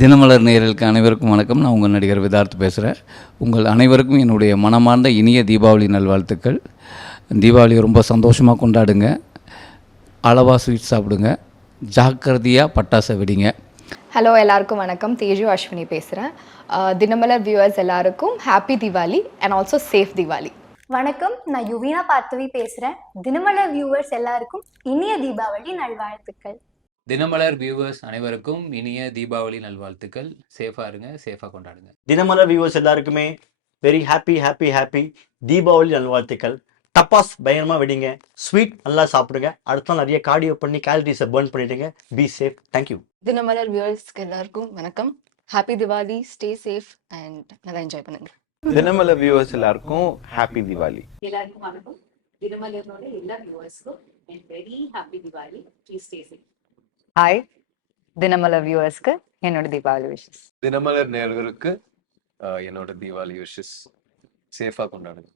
தினமலர் நேயர்களுக்கு அனைவருக்கும் வணக்கம். நான் உங்கள் நடிகர் விதார்த் பேசுகிறேன். உங்கள் அனைவருக்கும் என்னுடைய மனமார்ந்த இனிய தீபாவளி நல்வாழ்த்துக்கள். தீபாவளியை ரொம்ப சந்தோஷமாக கொண்டாடுங்க, அளவாக ஸ்வீட் சாப்பிடுங்க, ஜாக்கிரதையாக பட்டாசை வெடிங்க. ஹலோ, எல்லாருக்கும் வணக்கம். தேஜு அஸ்வினி பேசுகிறேன். தினமலர் வியூவர்ஸ் எல்லாருக்கும் happy Deepavali and also safe Deepavali. வணக்கம், நான் யுவீனா பார்த்திவி பேசுகிறேன். தினமலர் வியூவர்ஸ் எல்லாருக்கும் இனிய தீபாவளி நல்வாழ்த்துக்கள். தினமலர் வியூவர்ஸ் அனைவருக்கும் இனிய தீபாவளி நல்வாழ்த்துக்கள். சேஃபாக இருங்க, சேஃபாக கொண்டாடுங்க. தினமலர் வியூவர்ஸ் எல்லாருக்குமே வெரி ஹாப்பி தீபாவளி நல்வாழ்த்துக்கள். டப்பாஸ் பயங்கரமா வெடிங்க, ஸ்வீட் நல்லா சாப்பிடுங்க, அடுத்த நாள் நிறைய கார்டியோ பண்ணி கேலரிஸை பர்ன் பண்ணிடுங்க. Be safe. தேங்க்யூ. தினமலர் வியூவர்ஸ்க்கு எல்லாருக்கும் வணக்கம். Happy Diwali, stay safe and நல்லா என்ஜாய் பண்ணுங்க. தினமலர் வியூவர்ஸ் எல்லாருக்கும் ஹாப்பி திவாலி. எல்லாருக்கும் வணக்கம். தினமலரோட எல்லா வியூவர்ஸ்க்கும் very happy Diwali. Please stay safe. Hi, Dinamalar வியூவர்ஸ்க்கு என்னோட தீபாவளி விஷஸ். தினமலர் நேயர்களுக்கு என்னோட தீபாவளி விஷஸ். சேஃபாக கொண்டாடுங்க.